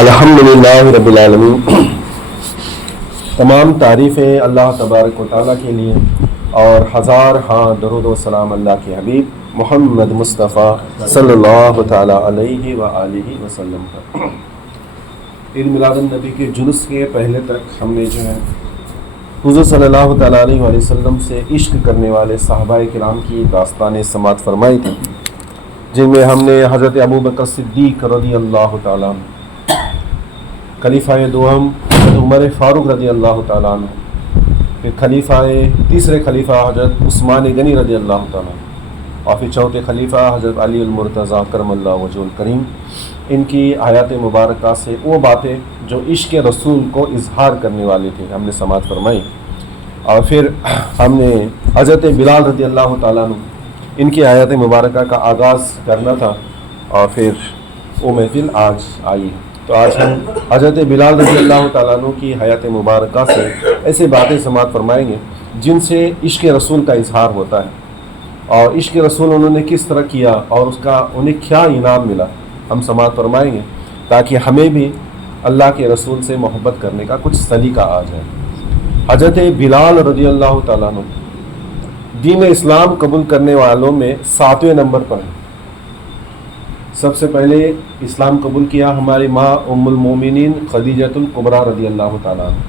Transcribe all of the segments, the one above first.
الحمدللہ رب العالمین، تمام تعریفیں اللہ تبارک و تعالیٰ کے لیے اور ہزار درود و سلام اللہ کے حبیب محمد مصطفیٰ صلی اللہ تعالیٰ علیہ وآلہ وسلم پر۔ عید میلاد النبی کے جلوس کے پہلے تک ہم نے جو ہے حضور صلی اللہ تعالیٰ علیہ وآلہ وسلم سے عشق کرنے والے صحابہ کرام کی داستانیں سماعت فرمائی تھی، جن میں ہم نے حضرت ابوبکر صدیق رضی اللہ تعالیٰ عنہ، خلیفہ دوم حضرت عمر فاروق رضی اللہ تعالیٰ عنہ، پھر تیسرے خلیفہ حضرت عثمان غنی رضی اللہ تعالیٰ عنہ، اور پھر چوتھے خلیفہ حضرت علی المرتضیٰ کرم اللہ وجہ الکریم۔ ان کی حیات مبارکہ سے وہ باتیں جو عشق رسول کو اظہار کرنے والی تھی ہم نے سماعت فرمائی، اور پھر ہم نے حضرت بلال رضی اللہ تعالیٰ عنہ ان کی حیات مبارکہ کا آغاز کرنا تھا، اور پھر وہ محفل آج آئی ہے۔ تو آج ہم حضرت بلال رضی اللہ تعالیٰ عنہ کی حیات مبارکہ سے ایسے باتیں سماعت فرمائیں گے جن سے عشق رسول کا اظہار ہوتا ہے، اور عشق رسول انہوں نے کس طرح کیا اور اس کا انہیں کیا انعام ملا ہم سماعت فرمائیں گے، تاکہ ہمیں بھی اللہ کے رسول سے محبت کرنے کا کچھ سلیقہ آ جائے۔ حضرت بلال رضی اللہ تعالیٰ عنہ دین اسلام قبول کرنے والوں میں 7ویں نمبر پر ہیں۔ سب سے پہلے اسلام قبول کیا ہماری ماں ام المومنین خدیجۃ الکبریٰ رضی اللہ تعالیٰ عنہ،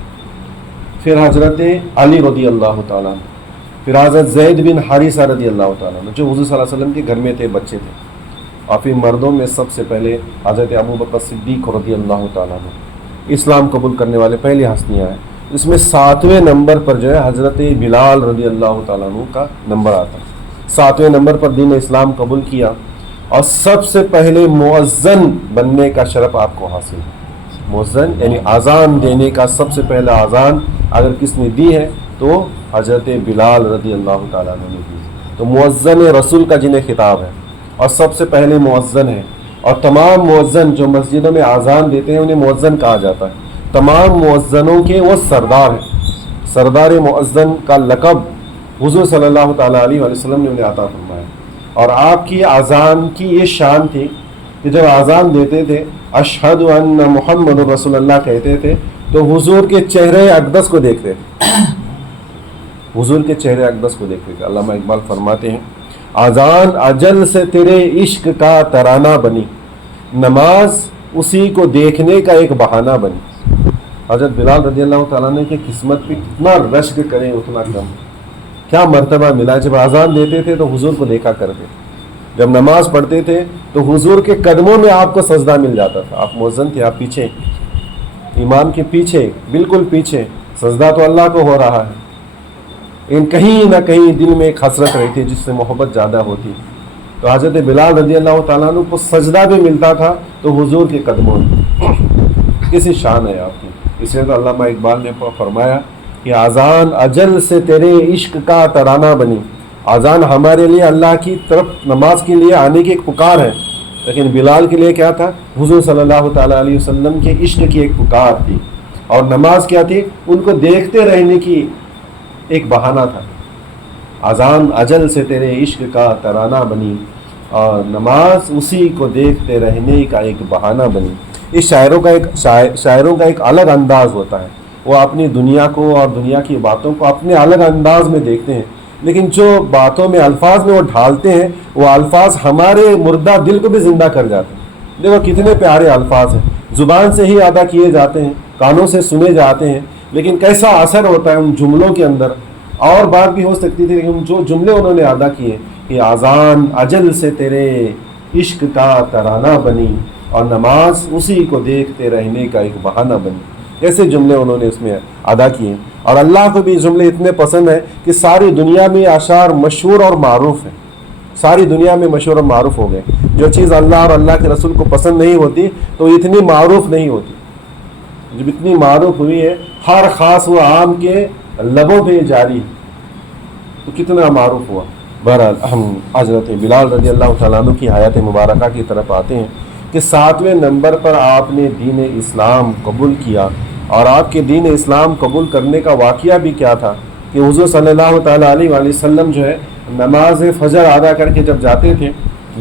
پھر حضرت علی رضی اللہ تعالیٰ عنہ، پھر حضرت زید بن حارثہ رضی اللہ تعالیٰ عنہ جو حضور صلی اللہ علیہ وسلم کے گھر میں تھے، بچے تھے، اور پھر مردوں میں سب سے پہلے حضرت ابوبکر صدیق رضی اللہ تعالیٰ عنہ اسلام قبول کرنے والے پہلی ہستیاں ہیں۔ اس میں 7ویں نمبر پر جو ہے حضرت بلال رضی اللہ تعالیٰ عنہ کا نمبر آتا ہے۔ 7ویں نمبر پر دین اسلام قبول کیا، اور سب سے پہلے مؤذن بننے کا شرف آپ کو حاصل ہے۔ مؤذن یعنی اذان دینے کا سب سے پہلا اذان اگر کس نے دی ہے تو حضرت بلال رضی اللہ تعالیٰ عنہ نے دی، تو مؤذن رسول کا جنہیں خطاب ہے، اور سب سے پہلے مؤذن ہے، اور تمام مؤذن جو مسجدوں میں اذان دیتے ہیں انہیں مؤذن کہا جاتا ہے۔ تمام مؤذنوں کے وہ سردار ہیں، سردار مؤذن کا لقب حضور صلی اللہ تعالیٰ علیہ وسلم نے انہیں عطا فرمایا، اور آپ کی اذان کی یہ شان تھی کہ جب اذان دیتے تھے اشہد ان محمد رسول اللہ کہتے تھے تو حضور کے چہرے اقدس کو دیکھتے تھے، حضور کے چہرے اقدس کو دیکھتے تھے۔ علامہ اقبال فرماتے ہیں اذان اجل سے تیرے عشق کا ترانہ بنی، نماز اسی کو دیکھنے کا ایک بہانہ بنی۔ حضرت بلال رضی اللہ تعالیٰ نے کہ قسمت پہ کتنا رشک کریں اتنا کم، کیا مرتبہ ملا۔ جب اذان دیتے تھے تو حضور کو دیکھا کرتے، جب نماز پڑھتے تھے تو حضور کے قدموں میں آپ کو سجدہ مل جاتا تھا۔ آپ مؤذن تھے، آپ پیچھے امام کے پیچھے، بالکل پیچھے، سجدہ تو اللہ کو ہو رہا ہے، لیکن کہیں نہ کہیں دل میں ایک حسرت رہتی جس سے محبت زیادہ ہوتی، تو حضرت بلال رضی اللہ تعالیٰ عنہ کو سجدہ بھی ملتا تھا تو حضور کے قدموں میں۔ کسی شان ہے آپ کی، اس لیے تو علامہ اقبال نے فرمایا کہ اذان اجل سے تیرے عشق کا ترانہ بنی۔ اذان ہمارے لیے اللہ کی طرف نماز کے لیے آنے کی ایک پکار ہے، لیکن بلال کے لیے کیا تھا؟ حضور صلی اللہ تعالیٰ علیہ وسلم کے عشق کی ایک پکار تھی، اور نماز کیا تھی؟ ان کو دیکھتے رہنے کی ایک بہانہ تھا۔ اذان اجل سے تیرے عشق کا ترانہ بنی، اور نماز اسی کو دیکھتے رہنے کا ایک بہانہ بنی۔ اس شاعروں کا ایک الگ انداز ہوتا ہے، وہ اپنی دنیا کو اور دنیا کی باتوں کو اپنے الگ انداز میں دیکھتے ہیں، لیکن جو باتوں میں الفاظ میں وہ ڈھالتے ہیں وہ الفاظ ہمارے مردہ دل کو بھی زندہ کر جاتے ہیں۔ دیکھو کتنے پیارے الفاظ ہیں، زبان سے ہی ادا کیے جاتے ہیں، کانوں سے سنے جاتے ہیں، لیکن کیسا اثر ہوتا ہے ان جملوں کے اندر۔ اور بات بھی ہو سکتی تھی، لیکن جو جملے انہوں نے ادا کیے کہ اذان اجل سے تیرے عشق کا ترانہ بنی، اور نماز اسی کو دیکھتے رہنے کا ایک بہانہ بنی، ایسے جملے انہوں نے اس میں ادا کیے۔ اور اللہ کو بھی جملے اتنے پسند ہیں کہ ساری دنیا میں اشعار مشہور اور معروف ہیں، ساری دنیا میں مشہور اور معروف ہو گئے۔ جو چیز اللہ اور اللہ کے رسول کو پسند نہیں ہوتی تو اتنی معروف نہیں ہوتی، جب اتنی معروف ہوئی ہے ہر خاص و عام کے لبوں پہ جاری ہے تو کتنا معروف ہوا۔ بہرحال ہم حضرت بلال رضی اللہ تعالیٰ عنہ کی حیات مبارکہ کی طرف آتے ہیں کہ 7ویں نمبر پر آپ نے دین اسلام قبول کیا، اور آپ کے دین اسلام قبول کرنے کا واقعہ بھی کیا تھا کہ حضور صلی اللہ تعالیٰ علیہ وآلہ وسلم جو ہے نماز فجر ادا کر کے جب جاتے تھے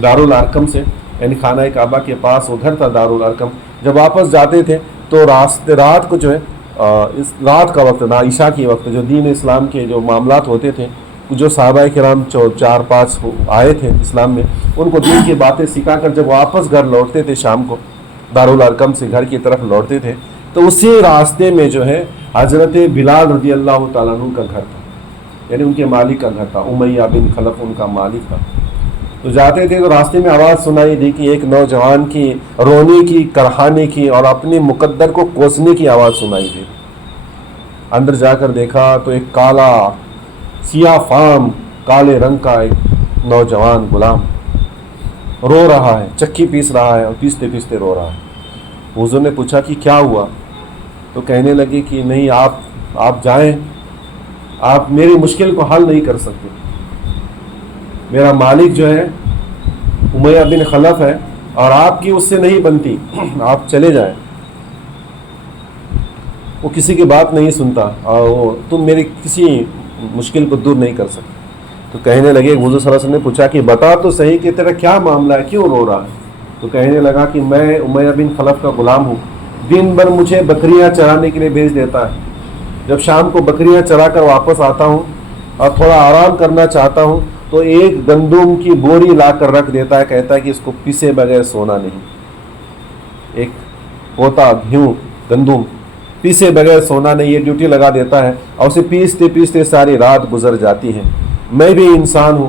دارالارقم سے، یعنی خانہ کعبہ کے پاس وہ گھر تھا دارالارقم، جب واپس جاتے تھے تو رات کو جو ہے اس رات کا وقت تھا، عشاء کی وقت، جو دین اسلام کے جو معاملات ہوتے تھے، جو صحابہ کرام 4-5 آئے تھے اسلام میں، ان کو دین کی باتیں سکھا کر جب واپس گھر لوٹتے تھے شام کو، دارالارقم سے گھر کی طرف لوٹتے تھے، تو اسی راستے میں جو ہے حضرت بلال رضی اللہ تعالیٰ عنہ کا گھر تھا، یعنی ان کے مالک کا گھر تھا، امیہ بن خلف ان کا مالک تھا۔ تو جاتے تھے تو راستے میں آواز سنائی دی کہ ایک نوجوان کی رونے کی، کرہانے کی اور اپنے مقدر کو کوسنے کی آواز سنائی دی۔ اندر جا کر دیکھا تو ایک کالا سیاہ فام کالے رنگ کا ایک نوجوان غلام رو رہا ہے، چکی پیس رہا ہے اور پیستے پیستے رو رہا ہے۔ حضور نے پوچھا کہ کیا ہوا؟ تو کہنے لگے کہ نہیں، آپ جائیں، آپ میری مشکل کو حل نہیں کر سکتے، میرا مالک جو ہے امیہ بن خلف ہے اور آپ کی اس سے نہیں بنتی، آپ چلے جائیں۔ وہ کسی کی بات نہیں سنتا اور تم میری کسی مشکل کو دور نہیں کر سکتے۔ تو کہنے لگے، حضور صلی اللہ علیہ وسلم نے پوچھا کہ بتا تو صحیح کہ تیرا کیا معاملہ ہے، کیوں رو رہا ہے؟ تو کہنے لگا کہ میں امیہ بن خلف کا غلام ہوں، دن بھر مجھے بکریاں چرانے کے لیے بھیج دیتا ہے، جب شام کو بکریاں چرا کر واپس آتا ہوں اور تھوڑا آرام کرنا چاہتا ہوں تو ایک گندم کی بوری لا کر رکھ دیتا ہے، کہتا ہے کہ اس کو پیسے بغیر سونا نہیں۔ ایک پوتا گھیوں گندم پیسے بغیر سونا نہیں، یہ ڈیوٹی لگا دیتا ہے اور اسے پیستے پیستے ساری رات گزر جاتی ہے۔ میں بھی انسان ہوں،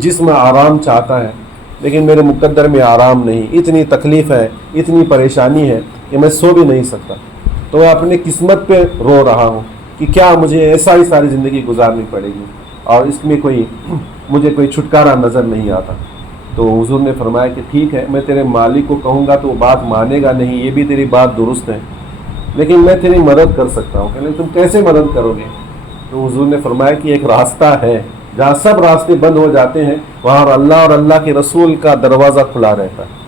جسم آرام چاہتا ہے لیکن میرے مقدر میں آرام نہیں، اتنی تکلیف ہے، اتنی پریشانی ہے کہ میں سو بھی نہیں سکتا۔ تو میں اپنی قسمت پہ رو رہا ہوں کہ کیا مجھے ایسا ہی ساری زندگی گزارنی پڑے گی اور اس میں مجھے کوئی چھٹکارا نظر نہیں آتا۔ تو حضور نے فرمایا کہ ٹھیک ہے، میں تیرے مالک کو کہوں گا تو وہ بات مانے گا نہیں، یہ بھی تیری بات درست ہے، لیکن میں تیری مدد کر سکتا ہوں۔ کہ تم کیسے مدد کرو گے؟ تو حضور نے فرمایا کہ ایک راستہ ہے، جہاں سب راستے بند ہو جاتے ہیں وہاں اللہ اور اللہ کے رسول کا دروازہ کھلا رہتا ہے۔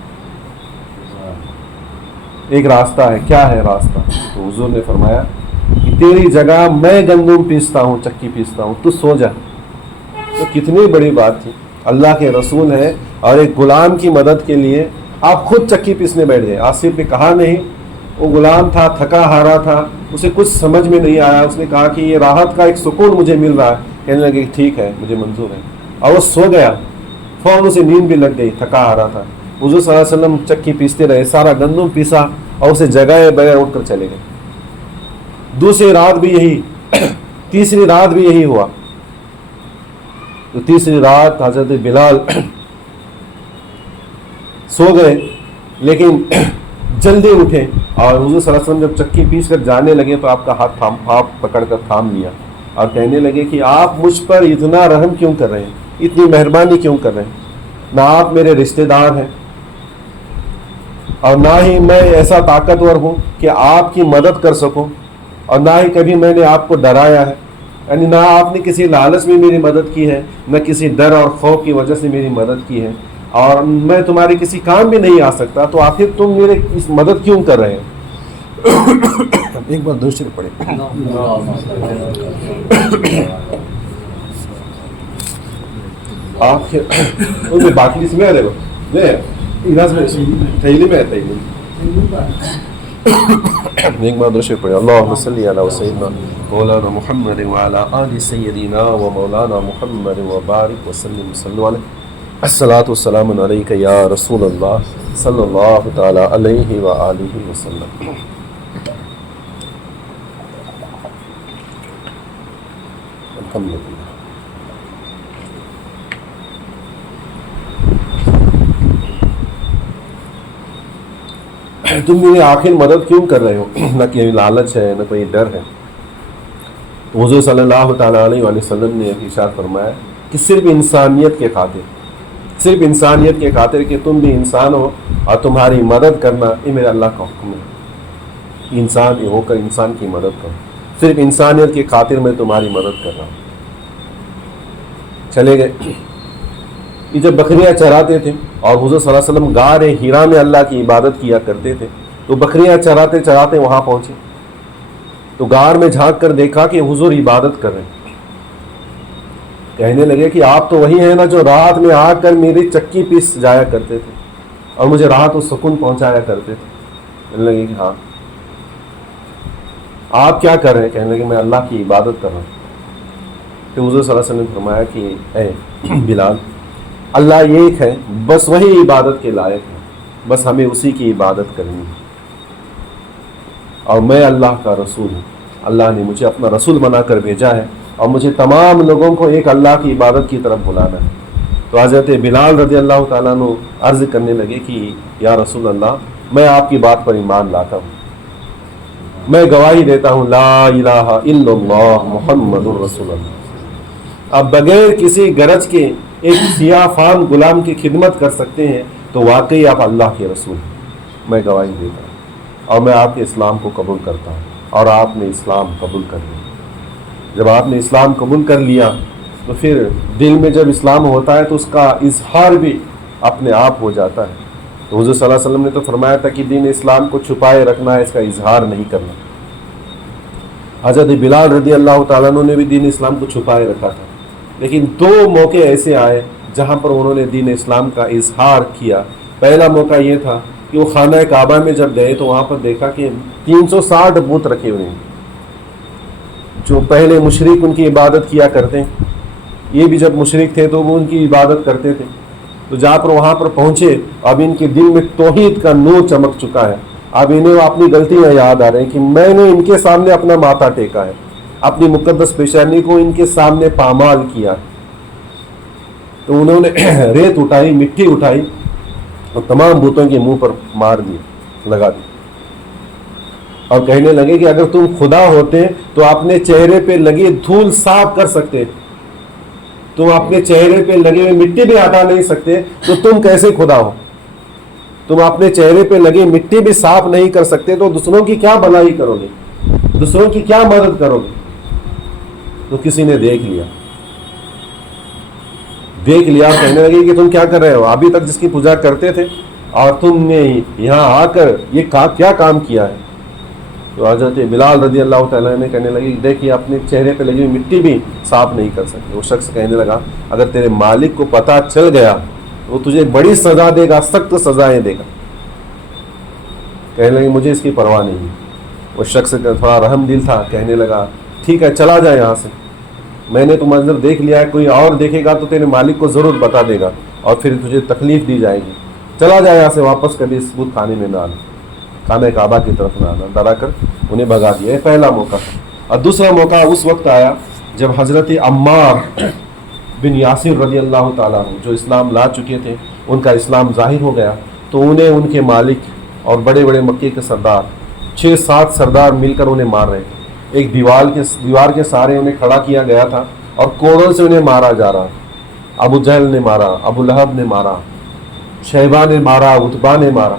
ایک راستہ ہے، کیا ہے راستہ؟ تو حضور نے فرمایا کہ تیری جگہ میں گندم پیستا ہوں، چکی پیستا ہوں، تو سو جا۔ تو کتنی بڑی بات تھی، اللہ کے رسول ہیں اور ایک غلام کی مدد کے لیے آپ خود چکی پیسنے بیٹھ گئے۔ آصف نے کہا نہیں، وہ غلام تھا، تھکا ہارا تھا، اسے کچھ سمجھ میں نہیں آیا، اس نے کہا کہ یہ راحت کا ایک سکون مجھے مل رہا ہے۔ کہنے لگے ٹھیک ہے، مجھے منظور ہے، اور وہ سو گیا، فوراً اسے نیند بھی لگ گئی، تھکا ہارا تھا۔ حضور صلی اللہ علیہ وسلم چکی پیستے رہے، سارا گندم پیسا اور اسے جگائے بغیر اٹھ کر چلے گئے۔ دوسری رات بھی یہی، تیسری رات بھی یہی ہوا۔ تو تیسری رات حضرت بلال سو گئے لیکن جلدی اٹھے اور حضور صلی اللہ علیہ وسلم جب چکی پیس کر جانے لگے تو آپ کا ہاتھ پکڑ کر تھام لیا اور کہنے لگے کہ آپ مجھ پر اتنا رحم کیوں کر رہے ہیں، اتنی مہربانی کیوں کر رہے ہیں؟ نہ آپ میرے رشتہ دار ہیں اور نہ ہی میں ایسا طاقتور ہوں کہ آپ کی مدد کر سکوں، اور نہ ہی کبھی میں نے آپ کو ڈرایا ہے، یعنی نہ آپ نے کسی لالچ میں میری مدد کی ہے، نہ کسی ڈر اور خوف کی وجہ سے میری مدد کی ہے، اور میں تمہارے کسی کام بھی نہیں آ سکتا، تو آخر تم میرے اس مدد کیوں کر رہے ہیں؟ ایک بار دوسرے پڑھے۔ آخر ان میں باقی اس میں آ رہے ہو تھیلی میں ہے، ایک بار دوسرے پڑھے۔ اللہم صلی علی سیدنا مولانا محمد وعلی آل سیدنا و مولانا محمد وبارک وسلم صلی علیہ الصلاۃ والسلام علیک یا رسول اللہ صلی اللہ تعالی علیہ وآلہ وسلم۔ الحمدللہ۔ تم میری آخر مدد کیوں کر رہے ہو؟ نہ کوئی لالچ ہے، نہ کوئی ڈر ہے۔ حضور صلی اللہ تعالیٰ علیہ وسلم نے ارشاد فرمایا کہ صرف انسانیت کے خاطر، صرف انسانیت کے خاطر کہ تم بھی انسان ہو اور تمہاری مدد کرنا یہ میرے اللہ کا حکم ہے۔ انسان ہو کر انسان کی مدد کرو، صرف انسانیت کی خاطر میں تمہاری مدد کر رہا ہوں۔ چلے گئے۔ یہ جب بکریاں چراتے تھے اور حضور صلی اللہ علیہ وسلم غار ہیرا میں اللہ کی عبادت کیا کرتے تھے، تو بکریاں چراتے چراتے وہاں پہنچے تو غار میں جھانک کر دیکھا کہ حضور عبادت کر رہے ہیں۔ کہنے لگے کہ آپ تو وہی ہیں نا جو رات میں آ کر میری چکی پیس جایا کرتے تھے اور مجھے راحت و سکون پہنچایا کرتے تھے. کہنے لگے کہ ہاں. آپ کیا کر رہے ہیں؟ کہنے لگے میں اللہ کی عبادت کر رہا ہوں. پھر حضور صلی اللہ علیہ وسلم نے فرمایا کہ اے بلال، اللہ ایک ہے، بس وہی عبادت کے لائق ہے، بس ہمیں اسی کی عبادت کرنی ہے. اور میں اللہ کا رسول ہوں، اللہ نے مجھے اپنا رسول بنا کر بھیجا ہے اور مجھے تمام لوگوں کو ایک اللہ کی عبادت کی طرف بلانا ہے. تو حضرت بلال رضی اللہ تعالیٰ عنہ عرض کرنے لگے کہ یا رسول اللہ، میں آپ کی بات پر ایمان لاتا ہوں، میں گواہی دیتا ہوں لا الہ الا اللہ محمد الرسول اللہ. آپ بغیر کسی غرض کے ایک سیاہ فام غلام کی خدمت کر سکتے ہیں تو واقعی آپ اللہ کے رسول ہیں. میں گواہی دیتا ہوں اور میں آپ کے اسلام کو قبول کرتا ہوں. اور آپ نے اسلام قبول کر لیا. جب آپ نے اسلام قبول کر لیا تو پھر دل میں جب اسلام ہوتا ہے تو اس کا اظہار بھی اپنے آپ ہو جاتا ہے. تو حضور صلی اللہ علیہ وسلم نے تو فرمایا تھا کہ دین اسلام کو چھپائے رکھنا ہے، اس کا اظہار نہیں کرنا. حضرت بلال رضی اللہ تعالیٰ عنہ نے بھی دین اسلام کو چھپائے رکھا تھا، لیکن دو موقع ایسے آئے جہاں پر انہوں نے دین اسلام کا اظہار کیا. پہلا موقع یہ تھا کہ وہ خانہ کعبہ میں جب گئے تو وہاں پر دیکھا کہ 360 بت رکھے ہوئے ہیں. جو پہلے مشرک ان کی عبادت کیا کرتے ہیں، یہ بھی جب مشرک تھے تو وہ ان کی عبادت کرتے تھے. تو جہاں پر وہاں پر پہنچے، اب ان کے دل میں توحید کا نور چمک چکا ہے. اب انہیں اپنی غلطیاں یاد آ رہی ہیں کہ میں نے ان کے سامنے اپنا ماتھا ٹیکا ہے، اپنی مقدس پیشانی کو ان کے سامنے پامال کیا. تو انہوں نے ریت اٹھائی، مٹی اٹھائی اور تمام بتوں کے منہ پر مار دی، لگا دی، اور کہنے لگے کہ اگر تم خدا ہوتے تو اپنے چہرے پہ لگی دھول صاف کر سکتے، تم اپنے چہرے پہ لگے ہوئے مٹی بھی ہٹا نہیں سکتے تو تم کیسے خدا ہو؟ تم اپنے چہرے پہ لگی مٹی بھی صاف نہیں کر سکتے تو دوسروں کی کیا بھلائی کرو گے، دوسروں کی کیا مدد کرو گے؟ تو کسی نے دیکھ لیا، کہنے لگے کہ تم کیا کر رہے ہو؟ ابھی تک جس کی پوجا کرتے تھے اور تم نے یہاں آ کر یہ کیا کام کیا ہے؟ تو حضرت بلال رضی اللہ تعالیٰ نے کہنے لگے دیکھیے اپنے چہرے پہ لگی ہوئی مٹی بھی صاف نہیں کر سکتے. وہ شخص کہنے لگا اگر تیرے مالک کو پتہ چل گیا تو وہ تجھے بڑی سزا دے گا، سخت سزائیں دے گا. کہنے لگے مجھے اس کی پرواہ نہیں. وہ شخص تھوڑا رحم دل تھا، کہنے لگا ٹھیک ہے چلا جائے یہاں سے، میں نے تو منظر دیکھ لیا ہے، کوئی اور دیکھے گا تو تیرے مالک کو ضرور بتا دے گا اور پھر تجھے تکلیف دی جائے گی. چلا جائے یہاں سے، واپس کبھی اس بت خانے میں نہ آنا، خانہ کعبہ کی طرف نہ آنا. ڈرا کر انہیں بھگا دیا. یہ پہلا موقع تھا. اور دوسرا موقع اس وقت آیا جب حضرت عمار بن یاسر رضی اللہ تعالیٰ عنہ جو اسلام لا چکے تھے، ان کا اسلام ظاہر ہو گیا تو انہیں ان کے مالک اور بڑے بڑے مکے کے سردار 6-7 سردار مل کر انہیں مار رہے تھے. ایک دیوار کے سارے انہیں کھڑا کیا گیا تھا اور کوڑوں سے انہیں مارا جا رہا. ابو جہل نے مارا، ابو لہب نے مارا، شیبہ نے مارا، عتبہ نے مارا.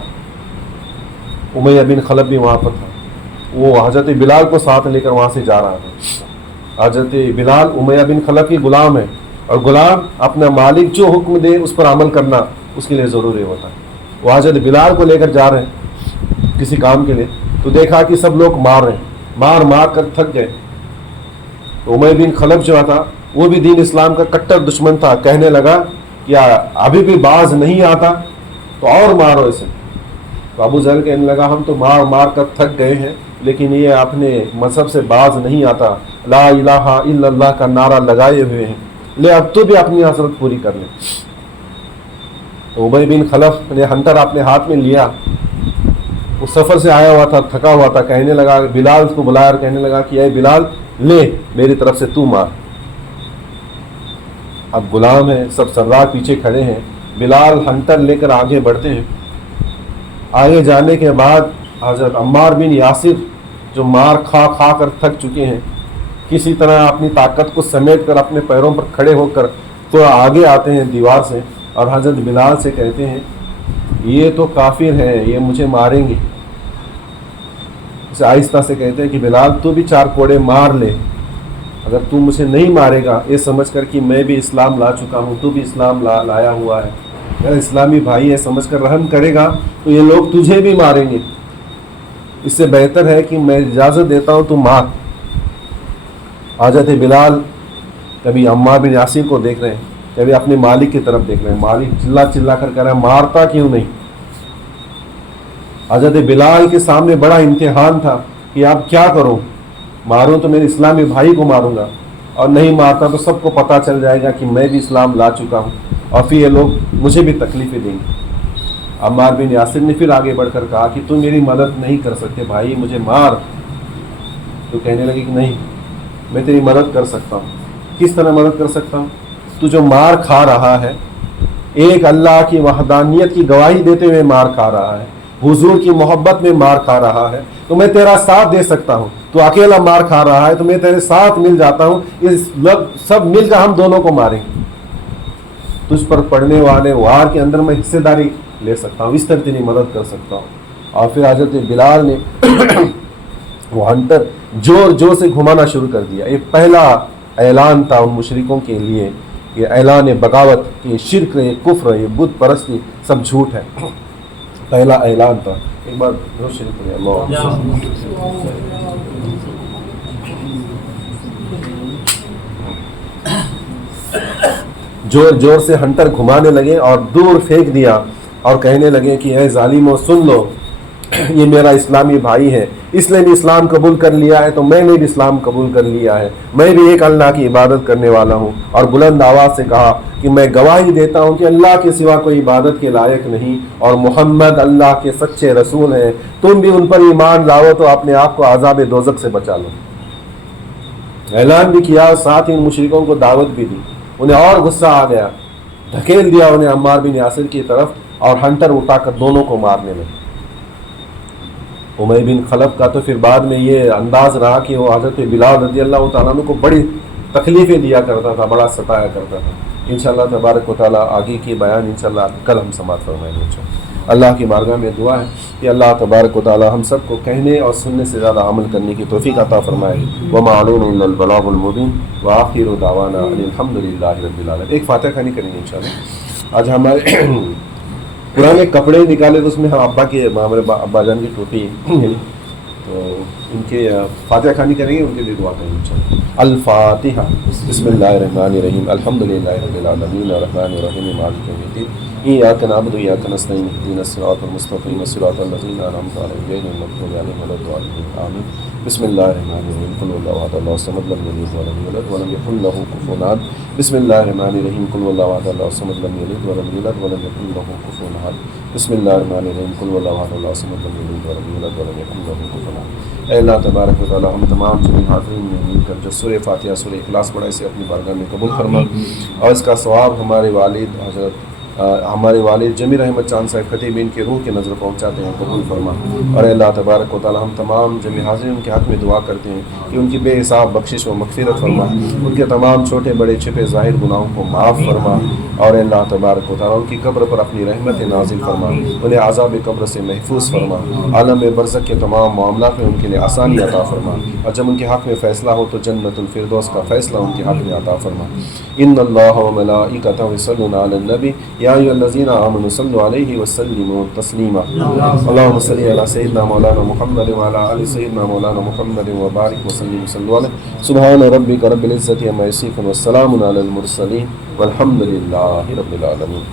امیہ بن خلف بھی وہاں پر تھا، وہ حضرت بلال کو ساتھ لے کر وہاں سے جا رہا تھا. حضرت بلال امیہ بن خلف کی غلام ہے اور غلام اپنا مالک جو حکم دے اس پر عمل کرنا اس کے لیے ضروری ہوتا ہے. وہ حضرت بلال کو لے کر جا رہے ہیں کسی کام کے لیے تو دیکھا کہ سب لوگ مار رہے ہیں، مار کر تھک گئے. تو امیہ بن خلف جو تھا وہ بھی دین اسلام کا کٹر دشمن تھا. کہنے لگا کہ ابھی بھی باز نہیں آتا تو اور مارو اسے. تو ابو ذر کہنے لگا ہم تو مار کر تھک گئے ہیں لیکن یہ اپنے مذہب سے باز نہیں آتا، لا الہ الا اللہ کا نعرہ لگائے ہوئے ہیں، لے اب تو بھی اپنی حسرت پوری کر لیں. تو امیہ بن خلف نے ہنٹر اپنے ہاتھ میں لیا، وہ سفر سے آیا ہوا تھا، تھکا ہوا تھا. کہنے لگا بلال کو بلایا اور کہنے لگا کہ اے بلال لے میری طرف سے تو مار. اب غلام ہے، سب سردار پیچھے کھڑے ہیں، بلال ہنٹر لے کر آگے بڑھتے ہیں. آگے جانے کے بعد حضرت عمار بن یاسر جو مار کھا کر تھک چکے ہیں، کسی طرح اپنی طاقت کو سمیٹ کر اپنے پیروں پر کھڑے ہو کر تھوڑا آگے آتے ہیں دیوار سے اور حضرت بلال سے کہتے ہیں یہ تو کافر ہے، یہ مجھے ماریں گے. اسے آہستہ سے کہتے ہیں کہ بلال تو بھی 4 کوڑے مار لے، اگر تو مجھے نہیں مارے گا یہ سمجھ کر کہ میں بھی اسلام لا چکا ہوں، تو بھی اسلام لایا ہوا ہے، اگر اسلامی بھائی ہے سمجھ کر رحم کرے گا تو یہ لوگ تجھے بھی ماریں گے، اس سے بہتر ہے کہ میں اجازت دیتا ہوں تو مار. حضرت بلال کبھی عمار بن یاسر کو دیکھ رہے ہیں، کبھی اپنے مالک کی طرف دیکھ رہے ہیں، مالک چلا چلا کر کہہ رہا ہے مارتا کیوں نہیں؟ حضرت بلال کے سامنے بڑا امتحان تھا کہ آپ کیا کروں، ماروں تو میرے اسلامی بھائی کو ماروں گا، اور نہیں مارتا تو سب کو پتہ چل جائے گا کہ میں بھی اسلام لا چکا ہوں اور پھر یہ لوگ مجھے بھی تکلیفیں دیں گے۔ عمار بن یاسر نے پھر آگے بڑھ کر کہا کہ تم میری مدد نہیں کر سکتے بھائی، مجھے مار۔ تو کہنے لگے کہ نہیں، میں تیری مدد کر سکتا ہوں۔ کس طرح مدد کر سکتا ہوں؟ تو جو مار کھا رہا ہے، ایک اللہ کی وحدانیت کی گواہی دیتے ہوئے مار کھا رہا ہے، حضور کی محبت میں مار کھا رہا ہے، تو میں تیرا ساتھ دے سکتا ہوں۔ تو اکیلا مار کھا رہا ہے تو میں تیرے ساتھ مل جاتا ہوں، اس سب مل کر ہم دونوں کو ماریں گے، تجھ پر پڑنے والے وار کے اندر میں حصے داری لے سکتا ہوں، اس طرح تیری مدد کر سکتا ہوں۔ اور پھر حضرت بلال نے وہ ہنٹر زور زور سے گھمانا شروع کر دیا۔ یہ پہلا اعلان تھا ان مشرکوں کے لیے، یہ اعلان بغاوت کہ یہ شرک ہے، یہ کفر ہے، یہ بت پرستی سب جھوٹ ہے، پہلا اعلان تھا۔ ایک بار شریف ہے اللہ زور زور سے ہنٹر گھمانے لگے اور دور پھینک دیا اور کہنے لگے کہ اے ظالموں سن لو، یہ میرا اسلامی بھائی ہے، اس نے بھی اسلام قبول کر لیا ہے تو میں نے بھی اسلام قبول کر لیا ہے، میں بھی ایک اللہ کی عبادت کرنے والا ہوں۔ اور بلند آواز سے کہا کہ میں گواہی دیتا ہوں کہ اللہ کے سوا کوئی عبادت کے لائق نہیں اور محمد اللہ کے سچے رسول ہیں، تم بھی ان پر ایمان لاؤ تو اپنے آپ کو عذاب دوزخ سے بچا لو۔ اعلان بھی کیا، ساتھ ہی ان مشرکوں کو دعوت بھی دی۔ انہیں اور غصہ آ گیا، دھکیل دیا انہیں عمار بن یاسر کی طرف اور ہنٹر اٹھا کر دونوں کو مارنے لگے۔ امیہ بن خلف کا تو پھر بعد میں یہ انداز رہا کہ وہ حضرت بلال رضی اللہ تعالیٰ عنہ کو بڑی تکلیفیں دیا کرتا تھا، بڑا ستایا کرتا تھا۔ انشاءاللہ تبارک و تعالیٰ آگے کی بیان انشاءاللہ کل ہم سماعت فرمائیں گے۔ اللہ کی بارگاہ میں دعا ہے کہ اللہ تبارک و تعالیٰ ہم سب کو کہنے اور سننے سے زیادہ عمل کرنے کی توفیق عطا فرمائے۔ وما علینا الا البلاغ المبین وآخر دعوانا ان الحمدللہ رب العالمین۔ ایک فاتحہ خوانی کریں گے انشاءاللہ۔ آج ہمارے پرانے کپڑے نکالے تو اس میں ہم ابا کے ہمارے ابا جان کی ٹوپی ملی، تو ان کے فاتحہ خوانی کریں گے، ان کے لیے دعا کریں گے انشاءاللہ۔ الفاتحہ۔ بسم اللہ الرحمن الرحیم، الحمدللہ رب العالمین الرحمن الرحیم مالک یوم الدین، ایاک نعبد و ایاک نستعین اهدنا الصراط المستقیم صراط الذین انعمت علیہم غیر المغضوب علیہم ولا الضالین آمین۔ بسم اللہ الرحمن الرحیم، قل هو اللہ احد اللہ الصمد لم یلد ولم یولد ولم یکن له کفوا احد۔ بسم اللہ الرحمن الرحیم، قل هو اللہ احد اللہ الصمد لم یلد ولم یولد ولم یکن له کفوا احد۔ بسم اللہ الرحمن الرحیم، قل هو اللہ احد اللہ الصمد لم یلد ولم یولد ولم یکن له کفوا احد۔ اے اللہ تبارک و تعالی ہم تمام جمعی حاضرین میں مل کر جو سورہ فاتحہ سورہ اخلاص پڑھا اسے اپنی بارگاہ میں قبول فرما، اور اس کا ثواب ہمارے والد جمیل احمد چاند صاحب خطیب ان کی روح کے نظر پہنچاتے ہیں، قبول فرما۔ اور اے اللہ تبارک و تعالی ہم تمام جمعی حاضرین کے حق میں دعا کرتے ہیں کہ ان کی بے حساب بخشش و مغفرت فرما، ان کے تمام چھوٹے بڑے چھپے ظاہر گناہوں کو معاف فرما، اور اے اللہ تبارک و تعالی ان کی قبر پر اپنی رحمت نازل فرما، انہیں عذاب قبر سے محفوظ فرما، عالم برزخ کے تمام معاملات میں ان کے لیے آسانی عطا فرما، اور جب ان کے حق میں فیصلہ ہو تو جنت الفردوس کا فیصلہ ان کے حق میں عطا فرما۔ ان اللہ و ملائکتہ یصلون علی النبی یا ایھا الذین آمنوا صلوا علیہ وسلموا تسلیما۔ اللهم صل علی سیدنا مولانا محمد وعلی آل سیدنا مولانا محمد وبارک وسلم صلوا علیہ۔ سبحان ربک رب العزۃ عما یصفون والسلام علی المرسلین والحمد للہ رب العالمین۔